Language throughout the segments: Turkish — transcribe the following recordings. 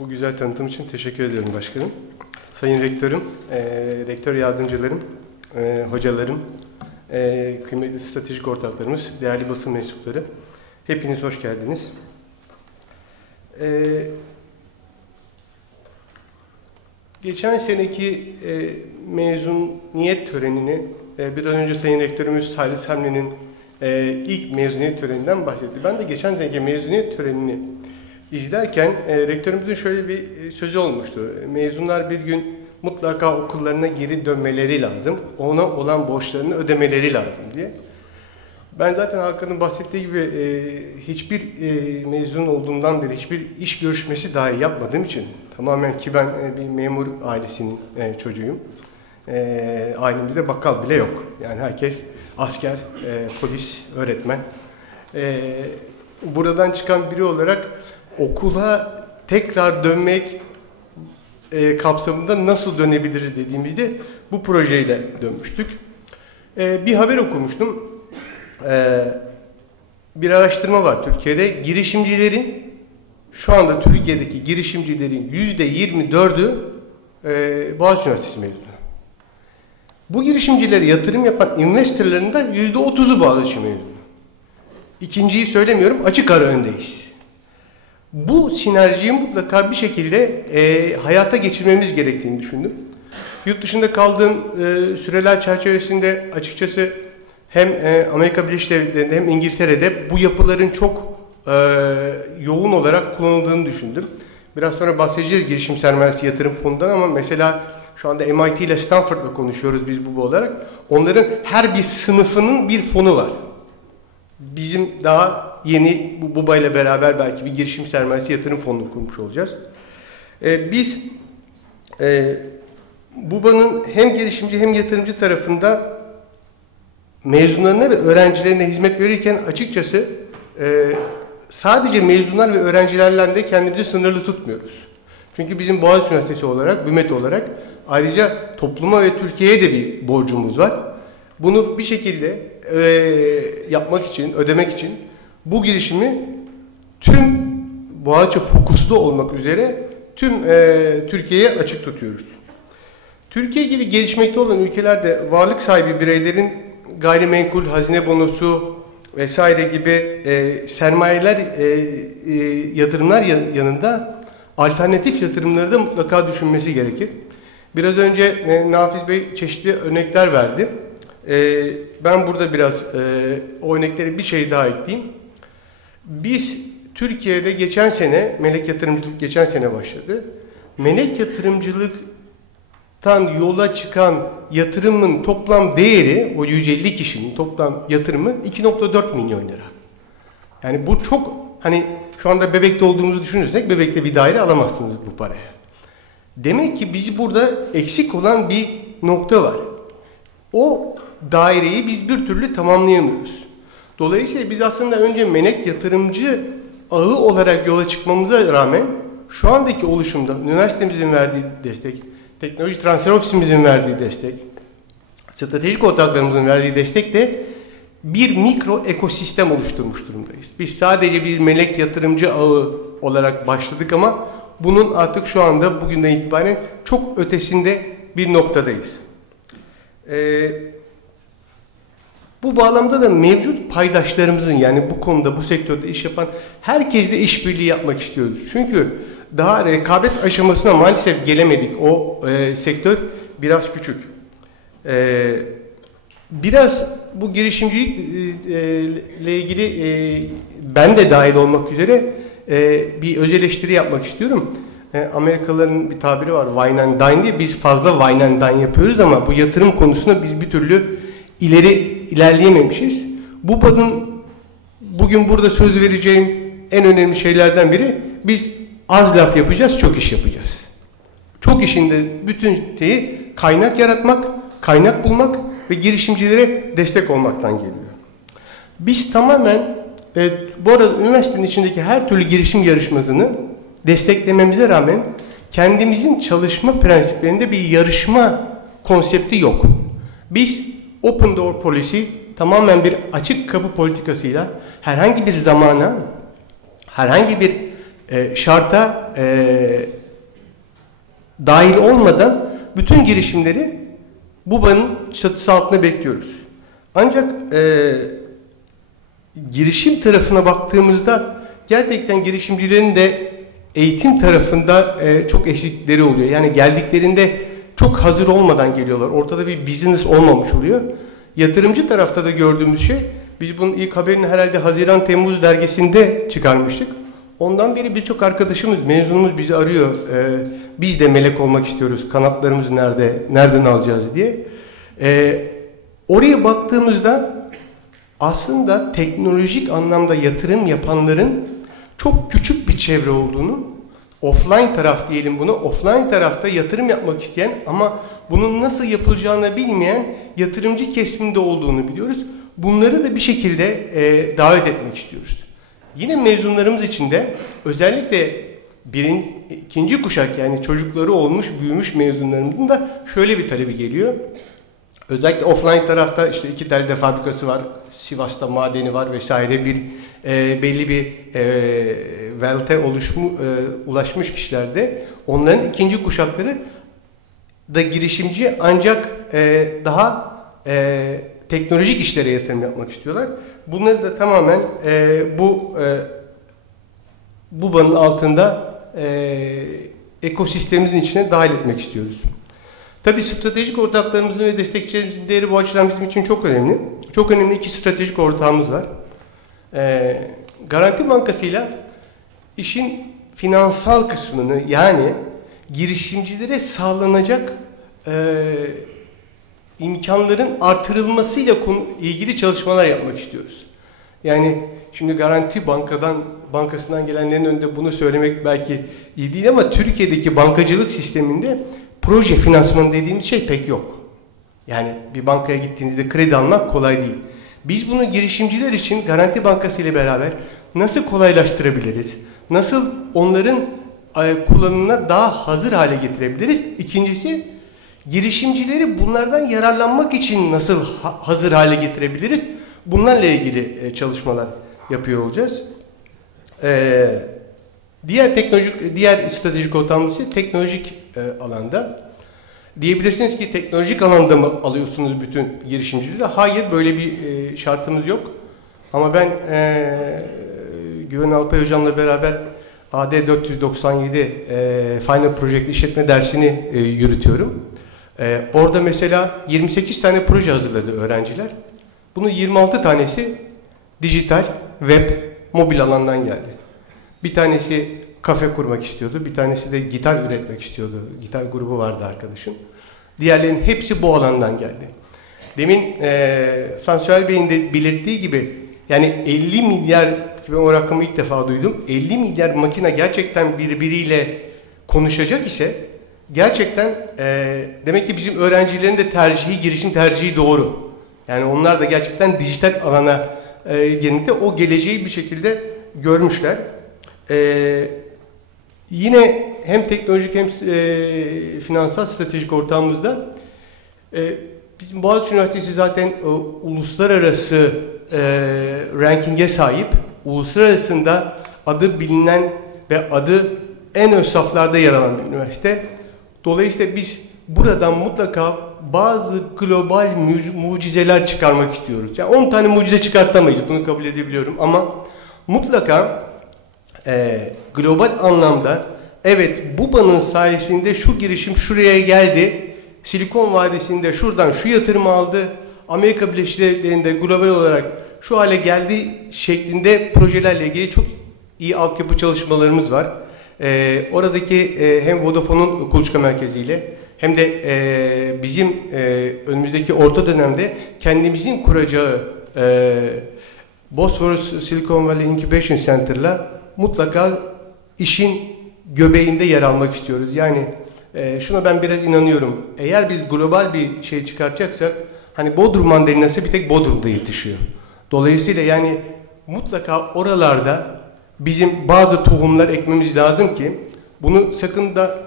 Bu güzel tanıtım için teşekkür ediyorum başkanım. Sayın Rektörüm, e, Rektör Yardımcılarım, e, hocalarım, e, kıymetli stratejik ortaklarımız, değerli basın mensupları, hepiniz hoş geldiniz. E, geçen seneki e, mezuniyet törenini, e, biraz önce Sayın Rektörümüz Salih Semli'nin e, ilk mezuniyet töreninden bahsetti. Ben de geçen seneki mezuniyet törenini izlerken e, rektörümüzün şöyle bir e, sözü olmuştu. Mezunlar bir gün mutlaka okullarına geri dönmeleri lazım. Ona olan borçlarını ödemeleri lazım diye. Ben zaten Hakan'ın bahsettiği gibi e, hiçbir e, mezun olduğumdan beri hiçbir iş görüşmesi dahi yapmadığım için tamamen ki ben e, bir memur ailesinin e, çocuğuyum. E, ailemizde bakkal bile yok. Yani herkes asker, e, polis, öğretmen. E, buradan çıkan biri olarak okula tekrar dönmek e, kapsamında nasıl dönebiliriz dediğimizde bu projeyle dönmüştük. E, bir haber okumuştum. E, bir araştırma var Türkiye'de. Girişimcilerin şu anda Türkiye'deki girişimcilerin yüzde 24'ü e, Boğaziçi Üniversitesi mezunu. Bu girişimcilere yatırım yapan investorların da yüzde 30'u Boğaziçi mezunu. İkinciyi söylemiyorum, açık ara öndeyiz. Bu sinerjiyi mutlaka bir şekilde e, hayata geçirmemiz gerektiğini düşündüm. Yurt dışında kaldığım e, süreler çerçevesinde açıkçası hem e, Amerika Birleşik Devletleri'nde hem İngiltere'de bu yapıların çok e, yoğun olarak kullanıldığını düşündüm. Biraz sonra bahsedeceğiz girişim sermayesi yatırım fonundan ama mesela şu anda MIT ile Stanford'la konuşuyoruz biz bu olarak. Onların her bir sınıfının bir fonu var. Bizim daha yeni bu BUBA ile beraber belki bir girişim sermayesi yatırım fonunu kurmuş olacağız. Ee, biz e, BUBA'nın hem girişimci hem yatırımcı tarafında mezunlarına ve öğrencilerine hizmet verirken açıkçası e, sadece mezunlar ve öğrencilerle de kendimizi sınırlı tutmuyoruz. Çünkü bizim Boğaziçi Üniversitesi olarak, BÜMET olarak ayrıca topluma ve Türkiye'ye de bir borcumuz var. Bunu bir şekilde e, yapmak için, ödemek için bu girişimi tüm Boğaziçi fokuslu olmak üzere tüm e, Türkiye'ye açık tutuyoruz. Türkiye gibi gelişmekte olan ülkelerde varlık sahibi bireylerin gayrimenkul, hazine bonosu vesaire gibi e, sermayeler, e, e, yatırımlar yanında alternatif yatırımları da mutlaka düşünmesi gerekir. Biraz önce e, Nafiz Bey çeşitli örnekler verdi. E, ben burada biraz e, o örnekleri bir şey daha ekleyeyim. Biz Türkiye'de geçen sene, melek yatırımcılık geçen sene başladı. Melek yatırımcılıktan yola çıkan yatırımın toplam değeri, o 150 kişinin toplam yatırımı 2.4 milyon lira. Yani bu çok, hani şu anda bebekte olduğumuzu düşünürsek bebekte bir daire alamazsınız bu paraya. Demek ki biz burada eksik olan bir nokta var. O daireyi biz bir türlü tamamlayamıyoruz. Dolayısıyla biz aslında önce menek yatırımcı ağı olarak yola çıkmamıza rağmen şu andaki oluşumda üniversitemizin verdiği destek, teknoloji transfer ofisimizin verdiği destek, stratejik ortaklarımızın verdiği destek de bir mikro ekosistem oluşturmuş durumdayız. Biz sadece bir melek yatırımcı ağı olarak başladık ama bunun artık şu anda bugünden itibaren çok ötesinde bir noktadayız. Ee, bu bağlamda da mevcut paydaşlarımızın yani bu konuda bu sektörde iş yapan herkesle işbirliği yapmak istiyoruz. Çünkü daha rekabet aşamasına maalesef gelemedik. O e, sektör biraz küçük. E, biraz bu girişimcilikle ilgili e, ben de dahil olmak üzere e, bir öz eleştiri yapmak istiyorum. E, Amerikalıların bir tabiri var wine and dine diye. Biz fazla wine and dine yapıyoruz ama bu yatırım konusunda biz bir türlü ileri ilerleyememişiz. Bu badın bugün burada söz vereceğim en önemli şeylerden biri biz az laf yapacağız, çok iş yapacağız. Çok işinde bütün şeyi kaynak yaratmak, kaynak bulmak ve girişimcilere destek olmaktan geliyor. Biz tamamen e, bu arada üniversitenin içindeki her türlü girişim yarışmasını desteklememize rağmen kendimizin çalışma prensiplerinde bir yarışma konsepti yok. Biz Open Door Policy tamamen bir açık kapı politikasıyla herhangi bir zamana, herhangi bir e, şarta e, dahil olmadan bütün girişimleri BUBA'nın çatısı altında bekliyoruz. Ancak e, girişim tarafına baktığımızda gerçekten girişimcilerin de eğitim tarafında e, çok eşitlikleri oluyor. Yani geldiklerinde çok hazır olmadan geliyorlar. Ortada bir business olmamış oluyor. Yatırımcı tarafta da gördüğümüz şey, biz bunun ilk haberini herhalde Haziran-Temmuz dergisinde çıkarmıştık. Ondan beri birçok arkadaşımız, mezunumuz bizi arıyor. Ee, biz de melek olmak istiyoruz. Kanatlarımız nerede, nereden alacağız diye. Ee, oraya baktığımızda aslında teknolojik anlamda yatırım yapanların çok küçük bir çevre olduğunu, offline taraf diyelim bunu, offline tarafta yatırım yapmak isteyen ama bunun nasıl yapılacağını bilmeyen yatırımcı kesiminde olduğunu biliyoruz. Bunları da bir şekilde e, davet etmek istiyoruz. Yine mezunlarımız için de özellikle birin, ikinci kuşak yani çocukları olmuş, büyümüş mezunlarımızın da şöyle bir talebi geliyor. Özellikle offline tarafta işte iki tane de fabrikası var, Sivas'ta madeni var vesaire bir e, belli bir e, wealth'e oluşmu, e, ulaşmış kişilerde onların ikinci kuşakları da girişimci ancak e, daha e, teknolojik işlere yatırım yapmak istiyorlar. Bunları da tamamen e, bu e, bu altında e, ekosistemimizin içine dahil etmek istiyoruz. Tabii stratejik ortaklarımızın ve destekçilerimizin değeri bu açıdan bizim için çok önemli. Çok önemli iki stratejik ortağımız var. E, Garanti Bankası ile işin finansal kısmını yani girişimcilere sağlanacak e, imkanların artırılmasıyla konu, ilgili çalışmalar yapmak istiyoruz. Yani şimdi Garanti Banka'dan bankasından gelenlerin önünde bunu söylemek belki iyi değil ama Türkiye'deki bankacılık sisteminde proje finansmanı dediğimiz şey pek yok. Yani bir bankaya gittiğinizde kredi almak kolay değil. Biz bunu girişimciler için Garanti Bankası ile beraber nasıl kolaylaştırabiliriz? Nasıl onların e, kullanımına daha hazır hale getirebiliriz? İkincisi girişimcileri bunlardan yararlanmak için nasıl hazır hale getirebiliriz? Bunlarla ilgili e, çalışmalar yapıyor olacağız. Ee, diğer teknolojik, diğer stratejik ortağımız ise teknolojik e, alanda. Diyebilirsiniz ki teknolojik alanda mı alıyorsunuz bütün girişimcileri? Hayır, böyle bir e, şartımız yok. Ama ben e, Güven Alpay Hocam'la beraber AD 497 e, Final Project işletme dersini e, yürütüyorum. E, orada mesela 28 tane proje hazırladı öğrenciler. Bunun 26 tanesi dijital, web, mobil alandan geldi. Bir tanesi kafe kurmak istiyordu, bir tanesi de gitar üretmek istiyordu. Gitar grubu vardı arkadaşım. Diğerlerinin hepsi bu alandan geldi. Demin e, Sansüel Bey'in de belirttiği gibi yani 50 milyar, ben o rakamı ilk defa duydum, 50 milyar makine gerçekten birbiriyle konuşacak ise gerçekten e, demek ki bizim öğrencilerin de tercihi, girişim tercihi doğru. Yani onlar da gerçekten dijital alana e, gelinlikte o geleceği bir şekilde görmüşler. E, yine hem teknolojik hem e, finansal stratejik ortamımızda e, bizim Boğaziçi Üniversitesi zaten e, uluslararası e, ranking'e sahip. Uluslararasında adı bilinen ve adı en ön saflarda yer alan bir üniversite. Dolayısıyla biz buradan mutlaka bazı global mucizeler çıkarmak istiyoruz. Yani 10 tane mucize çıkartamayız, bunu kabul edebiliyorum ama mutlaka e, global anlamda evet bu banın sayesinde şu girişim şuraya geldi, Silikon Vadisi'nde şuradan şu yatırım aldı, Amerika Birleşik Devletleri'nde global olarak şu hale geldi şeklinde projelerle ilgili çok iyi altyapı çalışmalarımız var. E, oradaki e, hem Vodafone'un kuluçka merkeziyle hem de e, bizim e, önümüzdeki orta dönemde kendimizin kuracağı e, Bosphorus Silicon Valley Incubation Center'la mutlaka işin göbeğinde yer almak istiyoruz. Yani e, şuna ben biraz inanıyorum. Eğer biz global bir şey çıkartacaksak hani Bodrum mandalinası bir tek Bodrum'da yetişiyor. Dolayısıyla yani mutlaka oralarda bizim bazı tohumlar ekmemiz lazım ki bunu sakın da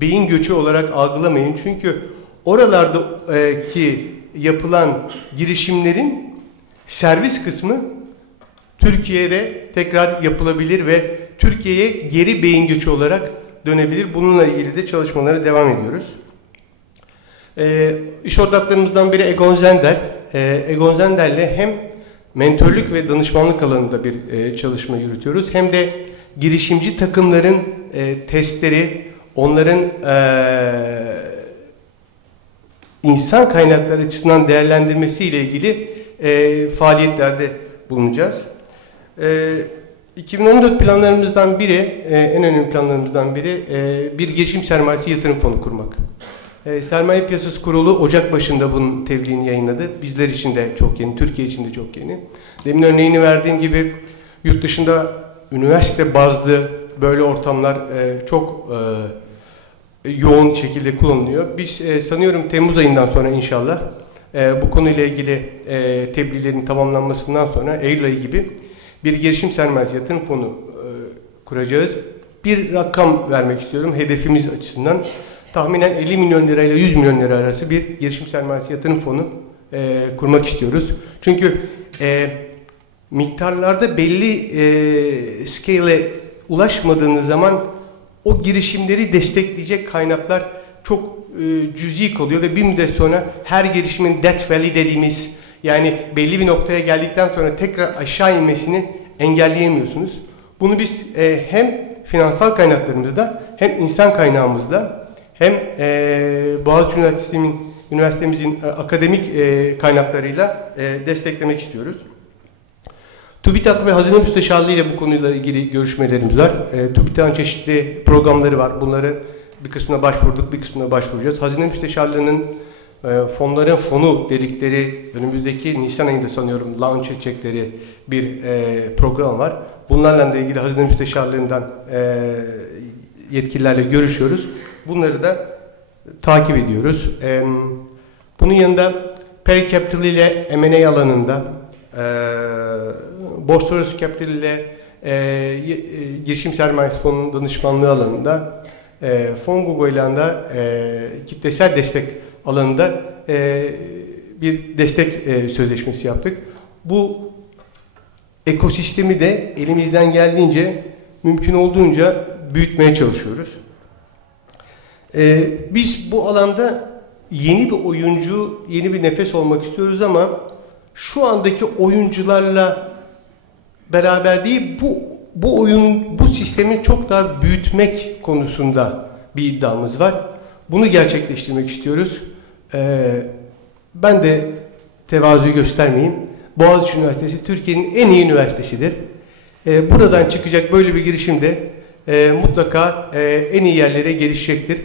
beyin göçü olarak algılamayın. Çünkü oralardaki yapılan girişimlerin servis kısmı Türkiye'de tekrar yapılabilir ve Türkiye'ye geri beyin göçü olarak dönebilir. Bununla ilgili de çalışmalara devam ediyoruz. E, iş ortaklarımızdan biri Egon Zender. E, Egon Zender'le hem mentörlük ve danışmanlık alanında bir e, çalışma yürütüyoruz. Hem de girişimci takımların e, testleri, onların e, insan kaynakları açısından değerlendirmesi ile ilgili e, faaliyetlerde bulunacağız. E, 2014 planlarımızdan biri, e, en önemli planlarımızdan biri e, bir girişim sermayesi yatırım fonu kurmak. E, Sermaye Piyasası Kurulu Ocak başında bunun tebliğini yayınladı. Bizler için de çok yeni, Türkiye için de çok yeni. Demin örneğini verdiğim gibi yurt dışında üniversite bazlı böyle ortamlar e, çok e, yoğun şekilde kullanılıyor. Biz e, sanıyorum Temmuz ayından sonra inşallah e, bu konuyla ilgili e, tebliğlerin tamamlanmasından sonra Eylül ayı gibi bir girişim sermayesi yatırım fonu e, kuracağız. Bir rakam vermek istiyorum hedefimiz açısından. Tahminen 50 milyon lirayla 100 milyon lira arası bir girişim sermayesi yatırım fonu e, kurmak istiyoruz. Çünkü e, miktarlarda belli e, scale'e ulaşmadığınız zaman o girişimleri destekleyecek kaynaklar çok e, cüzi kalıyor ve bir müddet sonra her girişimin death valley dediğimiz yani belli bir noktaya geldikten sonra tekrar aşağı inmesini engelleyemiyorsunuz. Bunu biz e, hem finansal kaynaklarımızda hem insan kaynağımızda hem e, Boğaziçi Üniversitesi'nin üniversitemizin e, akademik e, kaynaklarıyla e, desteklemek istiyoruz. TÜBİTAK ve Hazine Müsteşarlığı ile bu konuyla ilgili görüşmelerimiz var. E, TÜBİTAK'ın çeşitli programları var. Bunları bir kısmına başvurduk, bir kısmına başvuracağız. Hazine Müsteşarlığı'nın e, fonların fonu dedikleri önümüzdeki Nisan ayında sanıyorum launch edecekleri bir e, program var. Bunlarla da ilgili Hazine Müsteşarlığı'ndan e, yetkililerle görüşüyoruz. Bunları da takip ediyoruz. E, bunun yanında Peri Capital ile M&A alanında e, Borsa Capital ile e, e, girişim sermayesi fonunun danışmanlığı alanında e, Fongogo ile de kitlesel destek alanında e, bir destek e, sözleşmesi yaptık. Bu ekosistemi de elimizden geldiğince mümkün olduğunca büyütmeye çalışıyoruz. E, biz bu alanda yeni bir oyuncu, yeni bir nefes olmak istiyoruz ama şu andaki oyuncularla beraber değil bu bu oyun bu sistemi çok daha büyütmek konusunda bir iddiamız var. Bunu gerçekleştirmek istiyoruz. Ee, ben de tevazu göstermeyeyim. Boğaziçi Üniversitesi Türkiye'nin en iyi üniversitesidir. Ee, buradan çıkacak böyle bir girişim de e, mutlaka e, en iyi yerlere gelişecektir.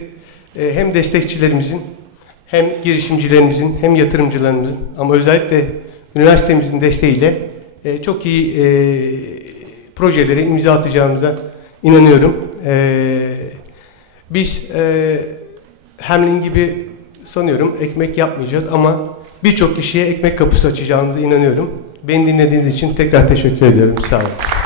E, hem destekçilerimizin hem girişimcilerimizin hem yatırımcılarımızın ama özellikle üniversitemizin desteğiyle e, çok iyi e, projelere imza atacağımıza inanıyorum. E, biz e, Hemlin gibi sanıyorum ekmek yapmayacağız ama birçok kişiye ekmek kapısı açacağımıza inanıyorum. Beni dinlediğiniz için tekrar teşekkür ediyorum. Sağ olun.